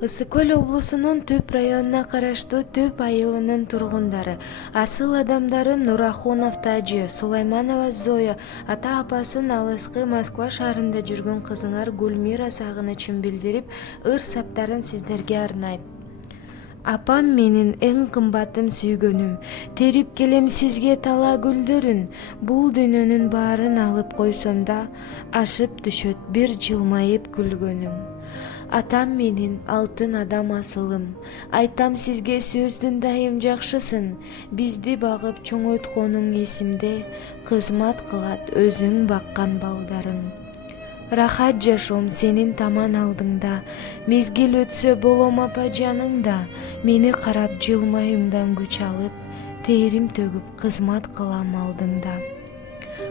Ысык Көл облусунун Түп районуна караштуу Түп айылынын тургундары, асыл адамдарын Нурахунов Тажы, Сулайманова Зоя, ата-апасын алыскы Москва шаарында жүргөн кызыңар Гүлмира сагынычын билдирип, ыр саптарын сиздерге арнайт. Апам менин эң кымбатым сүйгөнүм, терип келем сизге тала гүлдөрүн, бул дүйнөнүн баарын алып койсом да, ашып түшөт бир жылмайып күлгөнүң. Атам менин алтын адам асылым, айтам сизге сөздүн дайым жакшысын, бизди багып чоңойтконуң эсимде, кызмат кылат өзүң баккан балдарың. Рахат жашоом сенин таман алдыңда, мезгил өтсө болом апа жаныңда, мени карап жылмаюңдан күч алып, терим төгүп кызмат кылам алдыңда.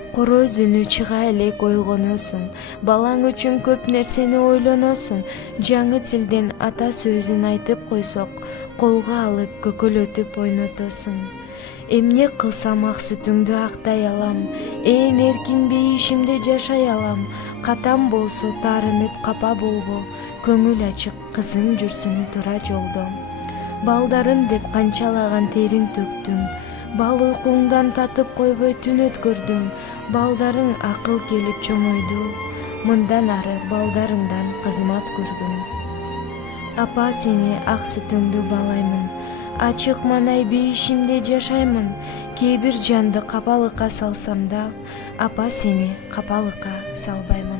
Короз үнү чыга элек ойгоносуң, балаң үчүн көп нерсени ойлоносуң, жаңы тилден ата сөзүн айтып койсок, колго алып көкөлөтүп ойнотосуң. Эмне кылсам ак сүтүңдү актай алам, ээн эркин бейишимде жашай алам, катам болсо таарынып капа болбо, көңүл ачык кызың жүрсүн тура жолдо. Балдарым деп канчалаган терин төктүң, бал уйкуңдан татып койбой түн өткөрдүң, балдарың акыл келип чоңойду, мындан ары балдарыңдан кызмат көргүн. Апа сени ак сүтүңдү балаймын, ачык манай бейишимде жашаймын, кээ бир жанды капалыкка салсам да, апа сени капалыкка салбаймын.